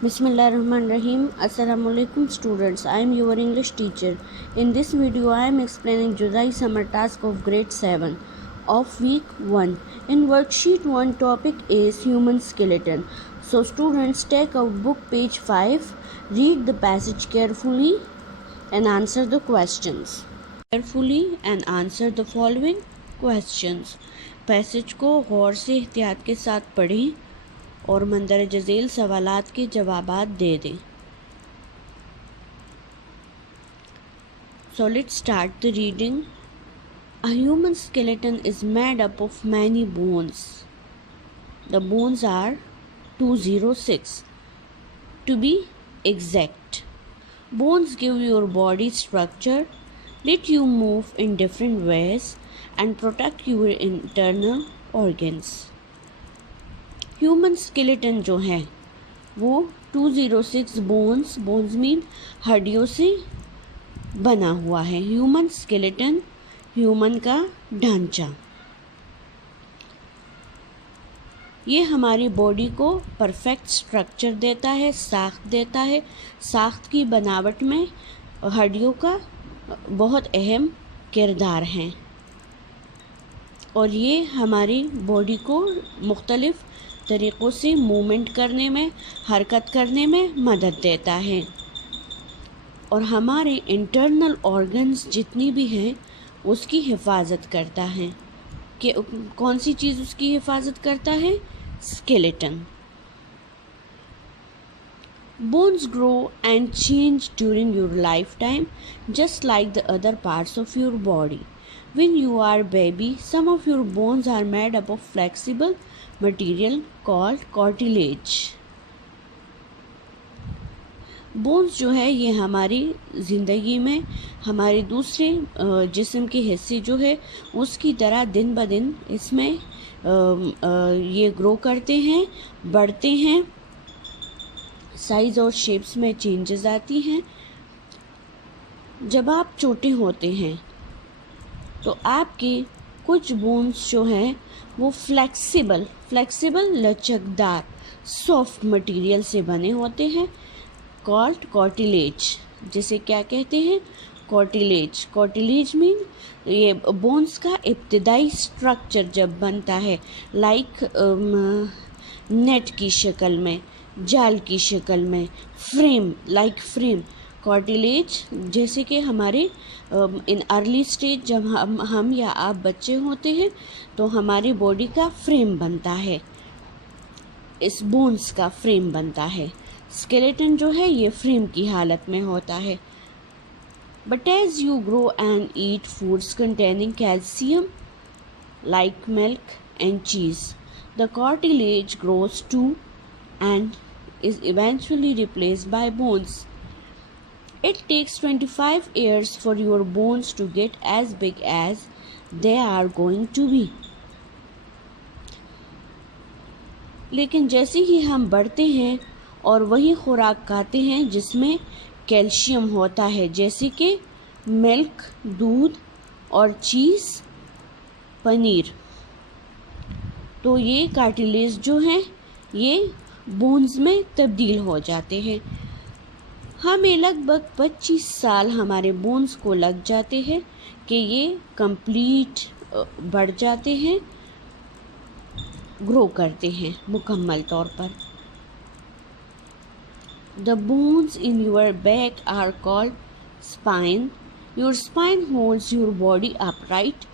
Bismillahirrahmanirrahim. Assalamu alaikum students. I am your English teacher. In this video I am explaining Juzai summer task of grade 7 of week 1. In worksheet 1 topic is human skeleton. So students take out book page 5, read the passage carefully and answer the questions. Carefully and answer the following questions. Passage को गौर से एहतियात के साथ पढ़ें और मंदरज झेल सवालात के जवाबात दे दें. So let's start the reading. A human skeleton is made up of many bones. The bones are 206 to be exact. Bones give your body structure, let you move in different ways and protect your internal organs. Human skeleton जो है वो 206 bones mean हड्डियों से बना हुआ है. Human skeleton human का ढांचा. ये हमारी बॉडी को परफेक्ट स्ट्रक्चर देता है, साख्त देता है. साख्त की बनावट में हड्डियों का बहुत अहम किरदार है और ये हमारी बॉडी को मुख्तलिफ तरीक़ों से मूवमेंट करने में, हरकत करने में मदद देता है. और हमारे इंटरनल ऑर्गन्स जितनी भी हैं उसकी हिफाजत करता है. कि कौन सी चीज़ उसकी हिफाजत करता है? Skeleton. Bones grow and change during your life time just like the other parts of your body. When you are baby, some of your bones are made up of flexible material called cartilage. Bones जो है ये हमारी ज़िंदगी में हमारे दूसरे जिस्म के हिस्से जो है उसकी तरह दिन ब दिन इसमें ये ग्रो करते हैं, बढ़ते हैं, साइज़ और शेप्स में चेंजेस आती हैं. जब आप छोटे होते हैं तो आपके कुछ बोन्स जो हैं वो फ्लेक्सिबल लचकदार सॉफ्ट मटेरियल से बने होते हैं कॉल्ड कार्टिलेज. जिसे क्या कहते हैं? कार्टिलेज. कार्टिलेज मीन ये बोन्स का इब्तिदाई स्ट्रक्चर जब बनता है लाइक नेट की शक्ल में, जाल की शक्ल में, फ्रेम. कार्टिलेज जैसे कि हमारे इन अर्ली स्टेज जब हम या आप बच्चे होते हैं तो हमारी बॉडी का फ्रेम बनता है, इस बोन्स का फ्रेम बनता है. स्केलेटन जो है ये फ्रेम की हालत में होता है. But as you grow and eat foods containing calcium like milk and cheese, the cartilage grows too and is eventually replaced by bones. It takes 25 years for your bones to get as big as they are going to be. लेकिन जैसे ही हम बढ़ते हैं और वही खुराक खाते हैं जिसमें कैल्शियम होता है, जैसे कि मिल्क, दूध और चीज़, पनीर, तो ये कार्टिलेज जो हैं ये बोन्स में तब्दील हो जाते हैं. हमें लगभग 25 साल हमारे बोन्स को लग जाते हैं कि ये कंप्लीट बढ़ जाते हैं, ग्रो करते हैं मुकम्मल तौर पर. The bones in your back are called spine. Your spine holds your body upright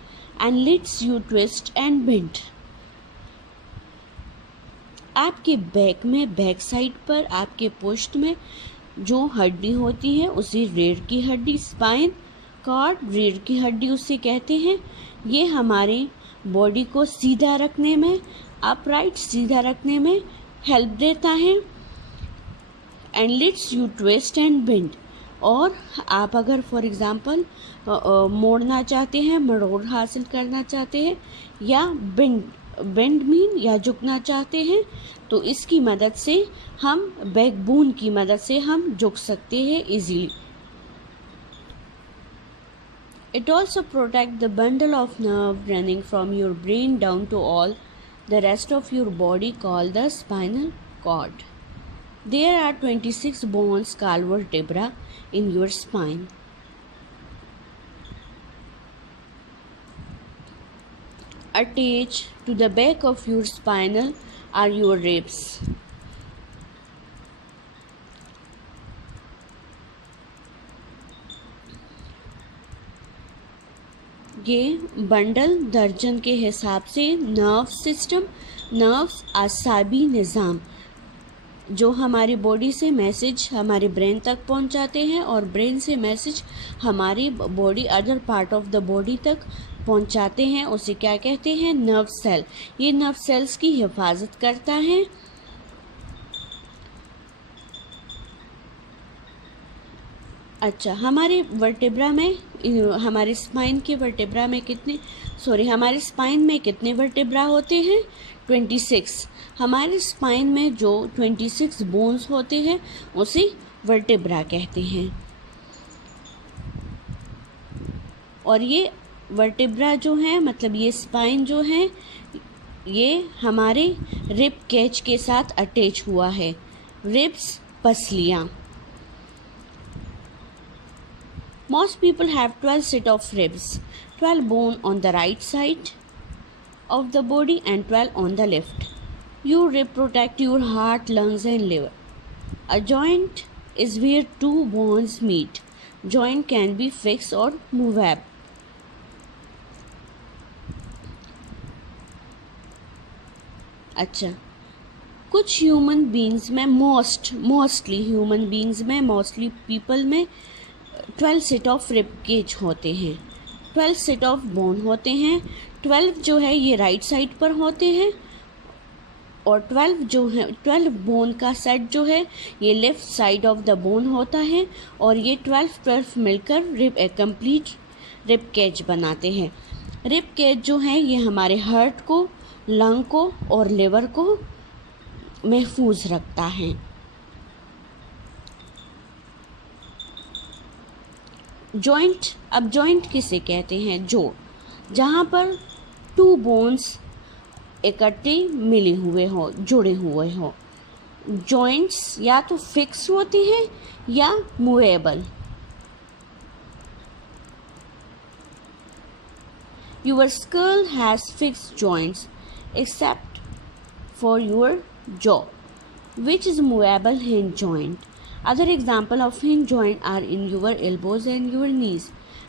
and lets you twist and bend. आपके बैक में, बैक साइड पर, आपके पोस्ट में जो हड्डी होती है उसे रेढ़ की हड्डी, स्पाइन कॉर्ड, रीढ़ की हड्डी उसे कहते हैं. ये हमारे बॉडी को सीधा रखने में, अपराइट सीधा रखने में हेल्प देता है. And lets you twist and bend. और आप अगर फॉर एग्ज़ाम्पल मोड़ना चाहते हैं, मरोड़ हासिल करना चाहते हैं, या बेंड मीन या झुकना चाहते हैं तो इसकी मदद से हम बैकबोन की मदद से हम झुक सकते हैं easily. It also protects the bundle of nerve running from your brain down to all the rest of your body called the spinal cord. There are 26 bones called vertebra in your spine. Attached to the back of your spinal are your ribs. ये bundle दर्जन के हिसाब से nerve system, nerves आसाबी निज़ाम जो हमारी body से message हमारे brain तक पहुंचाते हैं और ब्रेन से मैसेज हमारी body other part of the body तक पहुंचाते हैं, उसे क्या कहते हैं? Nerve cell. ये नर्व सेल्स की हिफाजत करता है। अच्छा, हमारे वर्टेब्रा में, हमारे स्पाइन के वर्टेब्रा में हमारे स्पाइन में कितने वर्टेब्रा होते हैं? 26। हमारे स्पाइन में जो 26 बोन्स होते हैं उसे वर्टेब्रा कहते हैं। और ये वर्टेब्रा जो है, मतलब ये स्पाइन जो है, ये हमारे रिब कैच के साथ अटैच हुआ है। Ribs, पसलियाँ। Most people have 12 set of ribs, 12 bone on the right side of the body and 12 on the left. Your rib protect your heart, lungs and liver. A joint is where two bones meet. Joint can be fixed or movable. अच्छा, कुछ human beings में mostly people में 12 set of rib cage होते हैं, 12 set of bone होते हैं। 12 जो है ये राइट साइड पर होते हैं और 12 बोन का सेट जो है ये left side of the bone होता है और ये 12 मिलकर एक कंप्लीट रिब केज बनाते हैं। रिब केज जो है ये हमारे हार्ट को, लंग को और लिवर को महफूज रखता है। जॉइंट, अब जॉइंट किसे कहते हैं? जहाँ पर 2 बोन्स इकट्ठे मिले हुए हो, जुड़े हुए हो। जॉइंट्स या तो फिक्स होती हैं या movable. Your skull has fixed joints except for your jaw, which is movable hinge joint. Other example of hinge joint are in your elbows and your knees.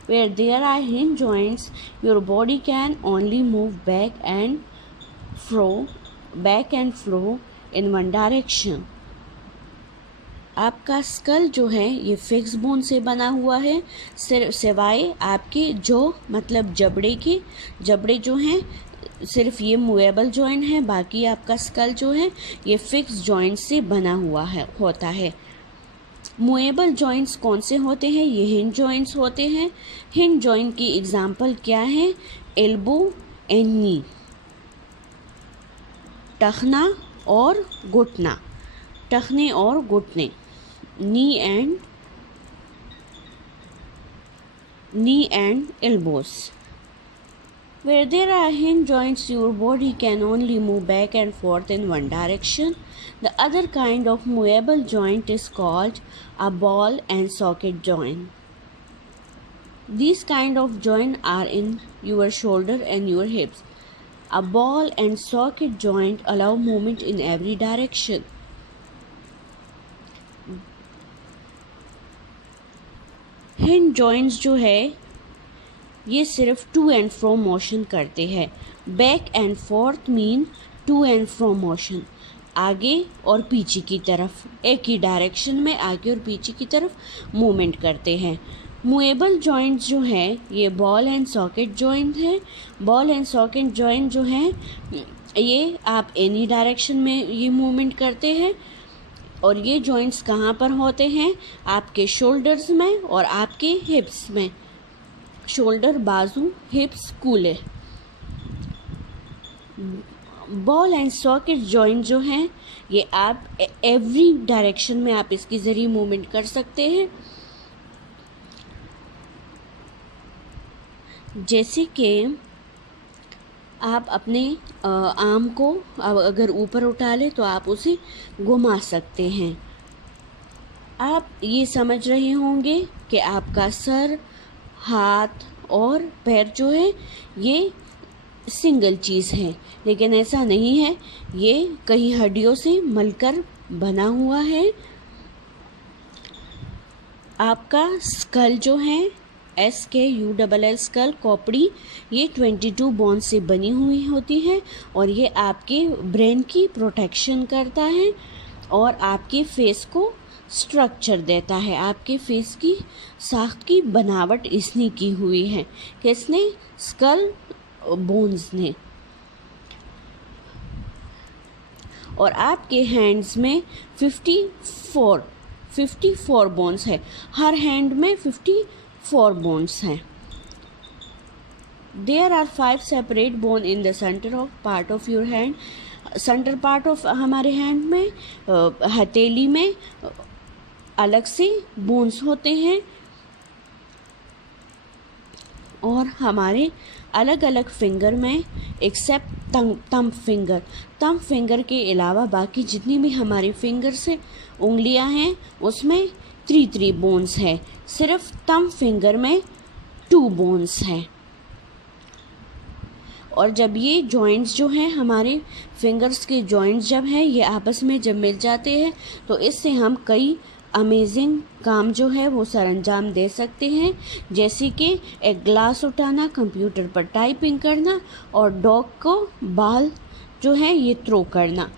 Where there are hinge joints, your body can only move back and fro in one direction. आपका school जो है ये fix bone से बना हुआ है, सिवाय आपके जो मतलब जबड़े जो हैं सिर्फ ये मूवेबल जॉइंट है, बाकी आपका स्कल जो है ये फिक्स जॉइंट से बना हुआ होता है। मूवेबल जॉइंट्स कौन से होते हैं? ये हिंज जॉइंट्स होते हैं। हिंज जॉइंट की एग्जांपल क्या है? एल्बो एंड नी, टखना और घुटना, टखने और घुटने, knee and elbows. Where there are hinge joints, your body can only move back and forth in one direction. The other kind of movable joint is called a ball and socket joint. These kind of joints are in your shoulder and your hips. A ball and socket joint allow movement in every direction. Hinge joints जो है ये सिर्फ to and fro motion करते हैं। Back and forth mean to and fro motion, आगे और पीछे की तरफ, एक ही डायरेक्शन में आगे और पीछे की तरफ मूवमेंट करते हैं। मूवेबल जॉइंट जो है ये बॉल एंड सॉकेट जॉइंट है। बॉल एंड सॉकेट जॉइंट जो है ये आप एनी डायरेक्शन में ये मूवमेंट करते हैं और ये जॉइंट्स कहाँ पर होते हैं? आपके शोल्डर्स में और आपके हिप्स में। शोल्डर, बाजू, हिप्स, कूल्हे। बॉल एंड सॉकेट जॉइंट जो हैं ये आप एवरी डायरेक्शन में आप इसके ज़रिए मूवमेंट कर सकते हैं। जैसे कि आप अपने आर्म को अगर ऊपर उठा लें तो आप उसे घुमा सकते हैं आप ये समझ रहे होंगे कि आपका सर, हाथ और पैर जो है ये सिंगल चीज़ है, लेकिन ऐसा नहीं है, ये कई हड्डियों से मिलकर बना हुआ है। आपका स्कल जो है SKULL स्कल, खोपड़ी, ये 22 बोन से बनी हुई होती है और ये आपके ब्रेन की प्रोटेक्शन करता है और आपके फेस को स्ट्रक्चर देता है। आपके फेस की साख की बनावट इसने की हुई है। किसने? स्कल बोन्स ने। और आपके हैंड्स में 54 बोन्स है। हर हैंड में 54 बोन्स हैं। There are 5 separate bone in the center of part of your hand. Centre part of हमारे हैंड में, हथेली में अलग से बोन्स होते हैं और हमारे अलग अलग फिंगर में एक्सेप्ट थंब फिंगर के अलावा बाकी जितनी भी हमारी फिंगर से उंगलियां हैं उसमें 3 बोन्स है। सिर्फ थंब फिंगर में 2 बोन्स हैं। और जब ये जॉइंट्स जो हैं, हमारे फिंगर्स के जॉइंट्स जब हैं, ये आपस में जब मिल जाते हैं तो इससे हम कई अमेजिंग काम जो है वो सरअंजाम दे सकते हैं, जैसे कि एक ग्लास उठाना, कंप्यूटर पर टाइपिंग करना और डॉग को बाल जो है ये थ्रो करना।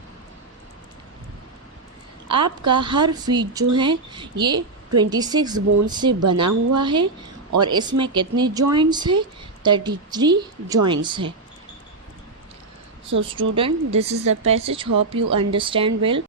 आपका हर फीट जो है ये 26 बोन्स से बना हुआ है और इसमें कितने जॉइंट्स हैं? 33 जॉइंट्स हैं। So student, this is the passage. Hope you understand well.